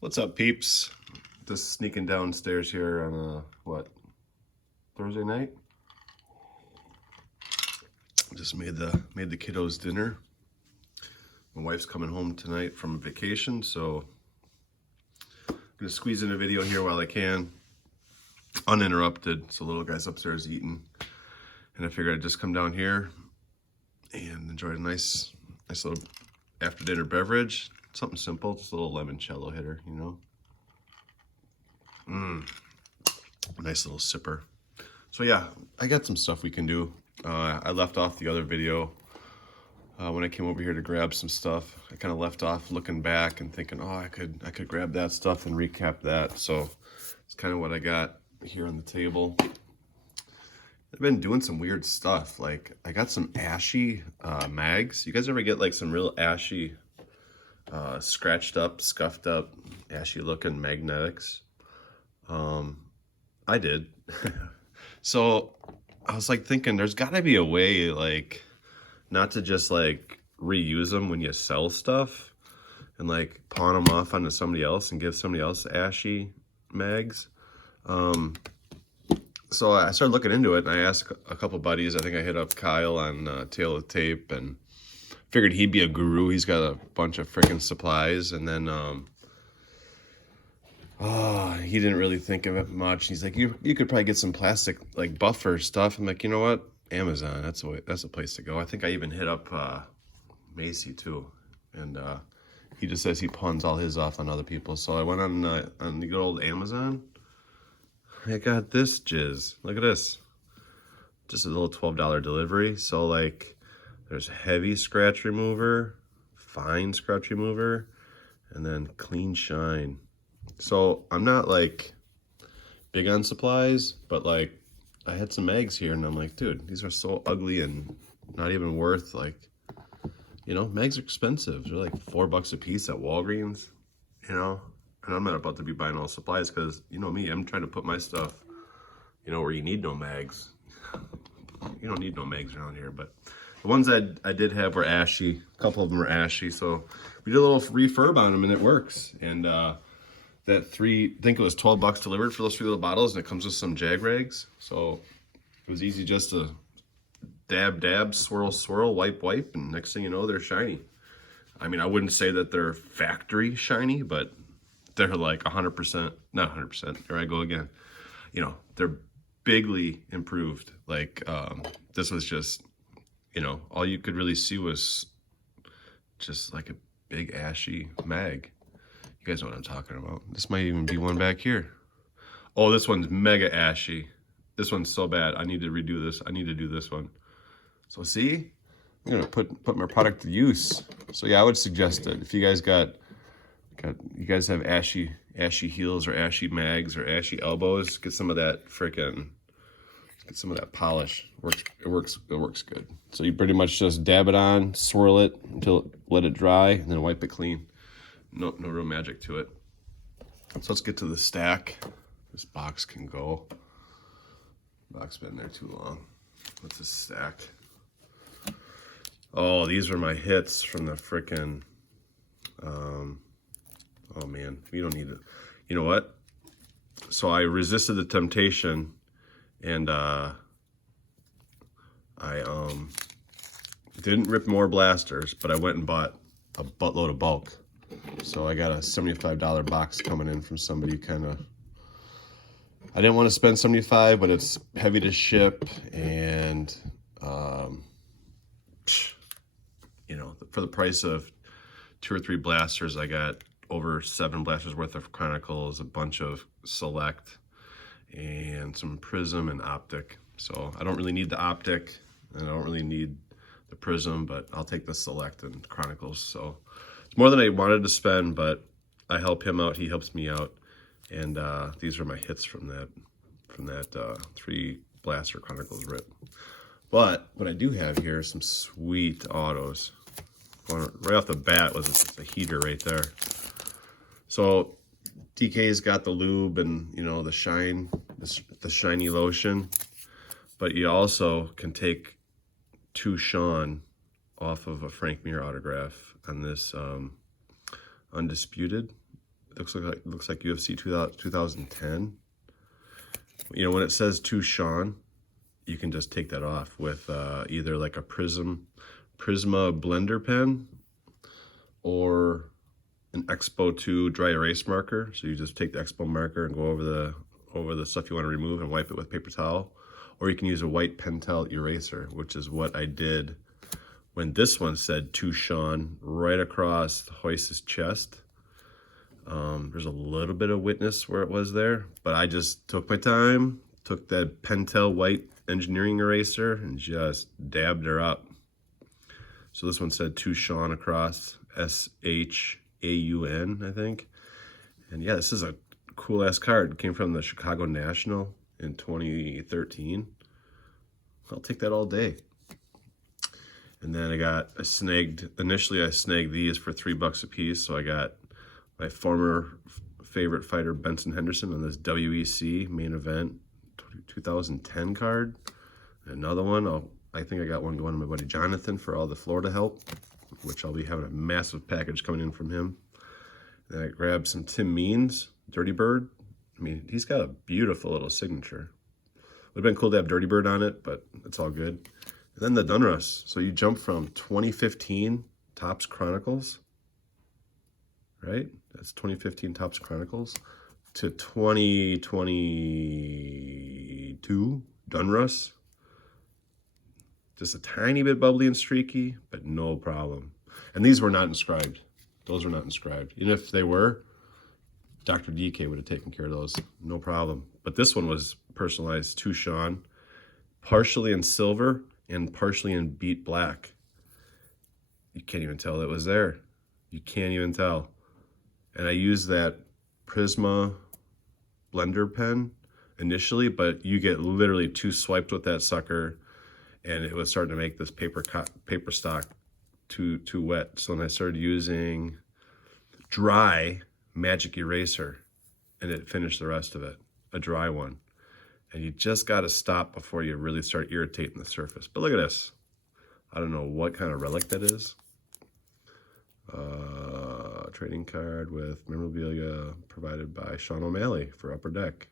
What's up, peeps? Just sneaking downstairs here on a Thursday night. Just made the kiddos dinner. My wife's coming home tonight from vacation, so I'm gonna squeeze in a video here while I can, uninterrupted. So little guy's upstairs eating, and I figured I'd just come down here and enjoy a nice little after dinner beverage. Something simple, just a little limoncello hitter, you know. Nice little sipper. So yeah, I got some stuff we can do. I left off the other video when I came over here to grab some stuff. I kind of left off looking back and thinking, oh, I could grab that stuff and recap that. So it's kind of what I got here on the table. I've been doing some weird stuff. Like I got some Ashy Mags. You guys ever get like some real ashy, scratched up, scuffed up, ashy looking magnetics? I did. So I was like thinking there's gotta be a way, like, not to just like reuse them when you sell stuff and like pawn them off onto somebody else and give somebody else ashy mags. So I started looking into it, and I asked a couple buddies. I think I hit up Kyle on Tale of Tape and figured he'd be a guru. He's got a bunch of freaking supplies. And then he didn't really think of it much. He's like, you could probably get some plastic like buffer stuff. I'm like, you know what? Amazon, that's a place to go. I think I even hit up MAYCE too, and he just says he pawns all his off on other people. So I went on the good old Amazon. I got this jizz. Look at this. Just a little $12 delivery. So like, there's heavy scratch remover, fine scratch remover, and then clean shine. So I'm not like big on supplies, but like I had some mags here and I'm like, dude, these are so ugly and not even worth, like, you know, mags are expensive. They're like $4 a piece at Walgreens, you know, and I'm not about to be buying all supplies because, you know me, I'm trying to put my stuff, you know, where you need no mags. You don't need no mags around here, but the ones that I did have were ashy. A couple of them were ashy, so we did a little refurb on them and it works. And I think it was $12 delivered for those 3 little bottles, and it comes with some jag rags. So it was easy just to dab, swirl, wipe, and next thing you know, they're shiny. I mean, I wouldn't say that they're factory shiny, but they're like 100%, not 100%, there I go again. You know, they're bigly improved. Like this was just, you know, all you could really see was just like a big ashy mag. You guys know what I'm talking about. This might even be one back here. Oh, this one's mega ashy. This one's so bad. I need to redo this. I need to do this one. So see, I'm gonna put my product to use. So yeah, I would suggest it. If you guys you guys have ashy heels or ashy mags or ashy elbows, get some of that polish. It works good. So you pretty much just dab it on, swirl it until let it dry, and then wipe it clean. No real magic to it. So let's get to the stack. This box can go. Box been there too long. What's this stack? Oh, these were my hits from the frickin' oh man, we don't need it. You know what? So I resisted the temptation, and I didn't rip more blasters, but I went and bought a buttload of bulk. So I got a $75 box coming in from somebody. I didn't want to spend $75, but it's heavy to ship, and you know, for the price of 2 or 3 blasters, I got over 7 blasters worth of Chronicles, a bunch of Select, and some Prism and Optic. So I don't really need the Optic, and I don't really need the Prism, but I'll take the Select and Chronicles. So it's more than I wanted to spend, but I help him out, he helps me out, and these are my hits from that 3 blaster Chronicles rip. But what I do have here is some sweet autos. Right off the bat was the heater right there. So DK's got the lube and, you know, the shiny lotion, but you also can take 2 Sean off of a Frank Mir autograph on this Undisputed. looks like UFC 2010. You know, when it says to Sean, you can just take that off with either like a Prisma blender pen or an Expo 2 dry erase marker. So you just take the Expo marker and go over the stuff you want to remove and wipe it with paper towel. Or you can use a white Pentel eraser, which is what I did when this one said to Sean right across Hoist's chest. There's a little bit of witness where it was there, but I just took my time, took that Pentel white engineering eraser and just dabbed her up. So this one said to Sean across, SHAUN, I think. And yeah, this is a cool ass card. It came from the Chicago National in 2013. I'll take that all day. And then initially I snagged these for $3 a piece. So I got my former favorite fighter, Benson Henderson, on this WEC main event 2010 card. Another one, I think I got one going to my buddy Jonathan for all the Florida help, which I'll be having a massive package coming in from him. Then I grabbed some Tim Means, Dirty Bird. I mean, he's got a beautiful little signature. Would have been cool to have Dirty Bird on it, but it's all good. And then the Dunruss. So you jump from 2015 Topps Chronicles, right? That's 2015 Topps Chronicles to 2022 Dunruss. Just a tiny bit bubbly and streaky, but no problem. And these were not inscribed. Those were not inscribed. Even if they were, Dr. DK would have taken care of those. No problem. But this one was personalized to Sean, partially in silver and partially in beat black. You can't even tell it was there. You can't even tell. And I used that Prisma blender pen initially, but you get literally 2 swipes with that sucker, and it was starting to make this paper stock too wet. So then I started using dry magic eraser, and it finished the rest of it, a dry one. And you just got to stop before you really start irritating the surface. But look at this. I don't know what kind of relic that is. Trading card with memorabilia provided by Sean O'Malley for Upper Deck.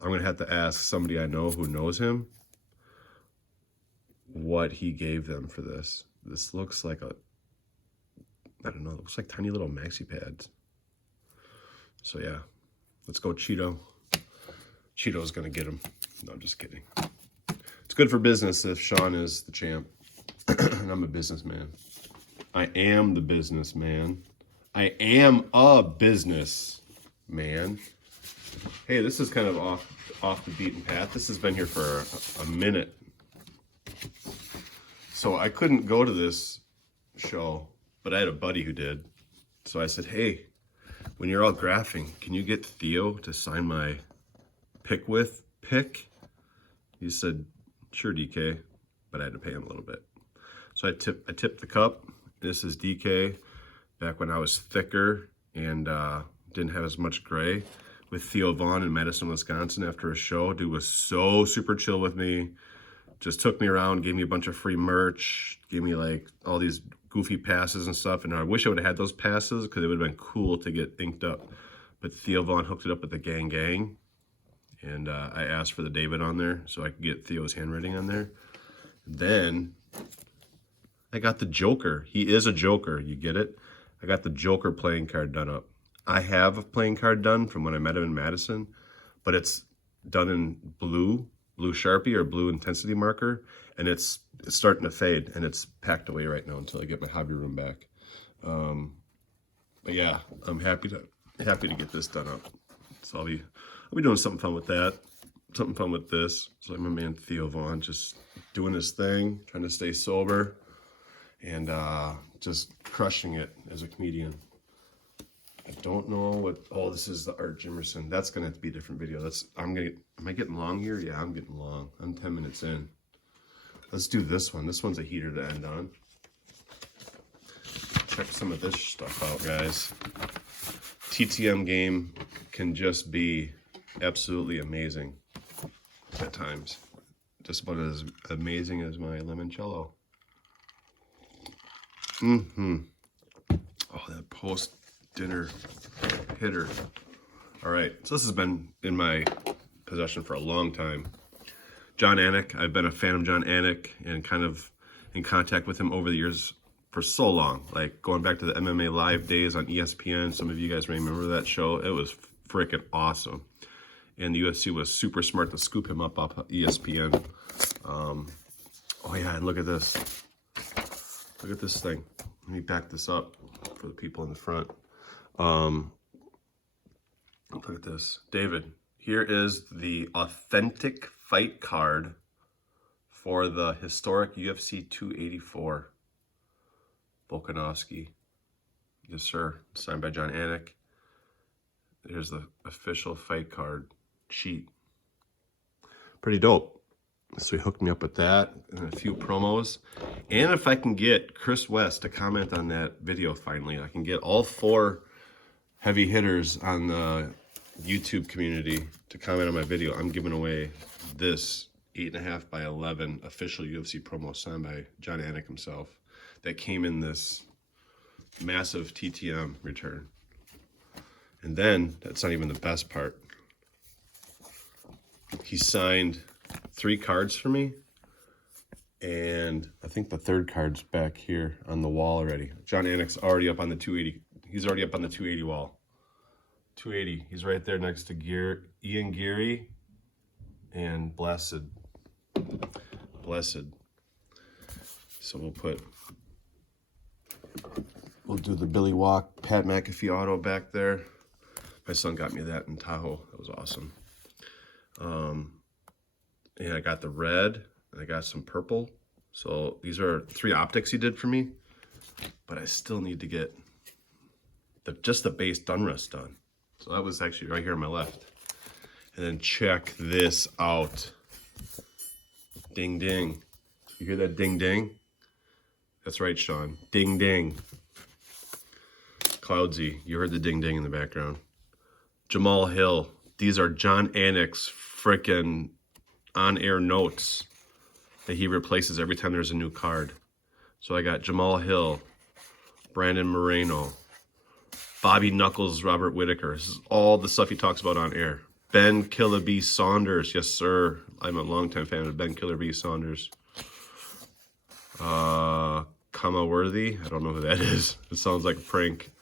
I'm going to have to ask somebody I know who knows him what he gave them for this. This looks like I don't know, it looks like tiny little maxi pads. So yeah, let's go Cheeto. Cheeto's going to get him. No, I'm just kidding. It's good for business if Sean is the champ. And I'm a businessman. I am the businessman. I am a businessman. Hey, this is kind of off the beaten path. This has been here for a minute. So I couldn't go to this show, but I had a buddy who did. So I said, hey, when you're out graphing, can you get Theo to sign my pick? He said, sure, DK, but I had to pay him a little bit. So I tipped the cup. This is DK back when I was thicker and didn't have as much gray, with Theo Vaughn in Madison, Wisconsin after a show. Dude was so super chill with me. Just took me around, gave me a bunch of free merch, gave me like all these goofy passes and stuff. And I wish I would have had those passes because it would have been cool to get inked up. But Theo Vaughn hooked it up with the gang. And I asked for the David on there so I could get Theo's handwriting on there. Then I got the Joker. He is a Joker. You get it? I got the Joker playing card done up. I have a playing card done from when I met him in Madison, but it's done in blue Sharpie or blue intensity marker, and it's starting to fade, and it's packed away right now until I get my hobby room back. But yeah, I'm happy to get this done up. So I'll be doing something fun with that, something fun with this. So like my man Theo Vaughn, just doing his thing, trying to stay sober, and just crushing it as a comedian. I don't know what. Oh, this is the Art Jimerson. That's gonna have to be a different video. Am I getting long here? Yeah, I'm getting long. I'm 10 minutes in. Let's do this one. This one's a heater to end on. Check some of this stuff out, guys. TTM game can just be absolutely amazing at times. Just about as amazing as my limoncello. Oh, that post-dinner hitter. All right, so this has been in my possession for a long time. Jon Anik, I've been a fan of Jon Anik and kind of in contact with him over the years for so long. Like going back to the MMA Live days on ESPN. Some of you guys may remember that show. It was freaking awesome. And the UFC was super smart to scoop him up off ESPN. Oh yeah, and look at this. Look at this thing. Let me back this up for the people in the front. Look at this. David, here is the authentic fight card for the historic UFC 284. Volkanovski. Yes, sir. Signed by Jon Anik. There's the official fight card sheet. Pretty dope. So he hooked me up with that and a few promos. And if I can get Chris West to comment on that video finally, I can get all 4 heavy hitters on the YouTube community to comment on my video. I'm giving away this 8.5 by 11 official UFC promo signed by Jon Anik himself that came in this massive TTM return. And then, that's not even the best part. He signed 3 cards for me, and I think the 3rd card's back here on the wall already. Jon Anik's already up on the 280. He's already up on the 280 wall. 280. He's right there next to Ian Geary and Blessed. So we'll do the Billy Walk, Pat McAfee auto back there. My son got me that in Tahoe. That was awesome. And I got the red, and I got some purple. So these are 3 optics he did for me. But I still need to get just the base Dunruss done. So that was actually right here on my left. And then check this out. Ding, ding. You hear that ding, ding? That's right, Sean. Ding, ding. Cloudsy, you heard the ding, ding in the background. Jamal Hill. These are Jon Anik's frickin' on-air notes that he replaces every time there's a new card. So I got Jamal Hill, Brandon Moreno, Bobby Knuckles, Robert Whitaker. This is all the stuff he talks about on air. Ben Killer B. Saunders. Yes, sir. I'm a longtime fan of Ben Killer B. Saunders. Kama Worthy. I don't know who that is. It sounds like a prank.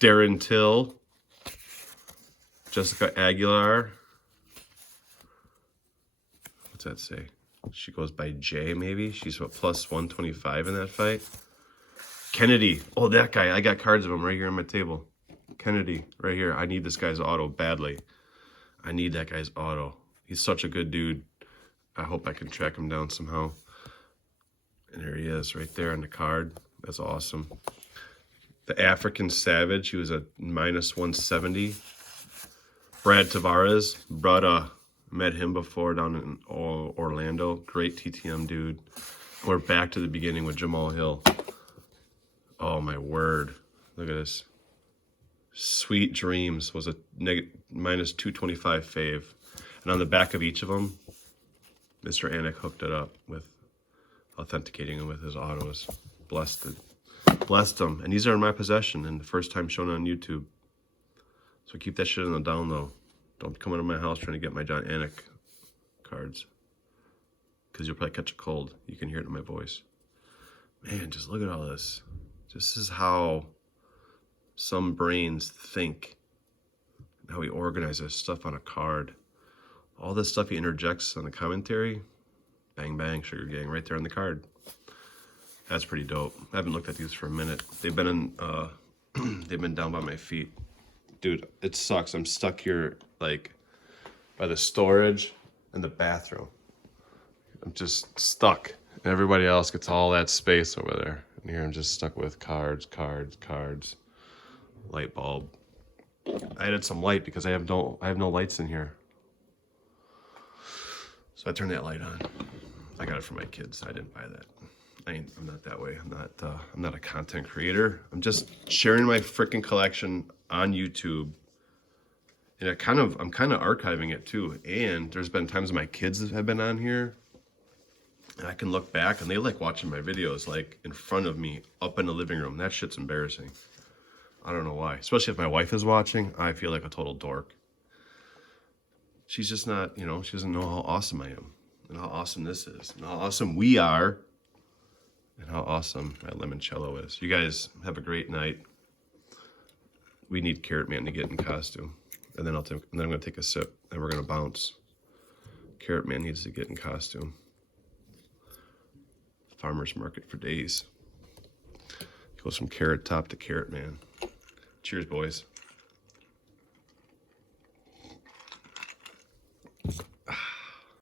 Darren Till. Jessica Aguilar. What's that say? She goes by J, maybe? She's what, plus 125 in that fight? Kennedy. Oh, that guy. I got cards of him right here on my table. Kennedy, right here. I need this guy's auto badly. I need that guy's auto. He's such a good dude. I hope I can track him down somehow. And there he is, right there on the card. That's awesome. The African Savage. He was a minus 170. Brad Tavares. Brada. Met him before down in Orlando. Great TTM dude. We're back to the beginning with Jamal Hill. Oh, my word. Look at this. Sweet Dreams was a minus 225 fave. And on the back of each of them, Mr. Anik hooked it up with authenticating them with his autos. Blessed them. And these are in my possession and the first time shown on YouTube. So keep that shit on the down low. Don't come into my house trying to get my Jon Anik cards. Because you'll probably catch a cold. You can hear it in my voice. Man, just look at all this. This is how some brains think. How he organizes stuff on a card. All this stuff he interjects on the commentary. Bang, bang, Sugar Gang, right there on the card. That's pretty dope. I haven't looked at these for a minute. They've been they've been down by my feet. Dude, it sucks. I'm stuck here, like, by the storage and the bathroom. I'm just stuck. And everybody else gets all that space over there. And here I'm just stuck with cards. Light bulb. I added some light because I have no lights in here. So I turned that light on. I got it for my kids. I didn't buy that. I'm not that way. I'm not a content creator. I'm just sharing my freaking collection on YouTube. And I'm kind of archiving it too. And there's been times my kids have been on here. And I can look back and they like watching my videos like in front of me up in the living room. That shit's embarrassing. I don't know why. Especially if my wife is watching, I feel like a total dork. She's just not, you know, she doesn't know how awesome I am and how awesome this is and how awesome we are and how awesome my limoncello is. You guys have a great night. We need Carrot Man to get in costume. And then I'm going to take a sip and we're going to bounce. Carrot Man needs to get in costume. Farmer's market for days. Goes from Carrot Top to Carrot Man. Cheers, boys.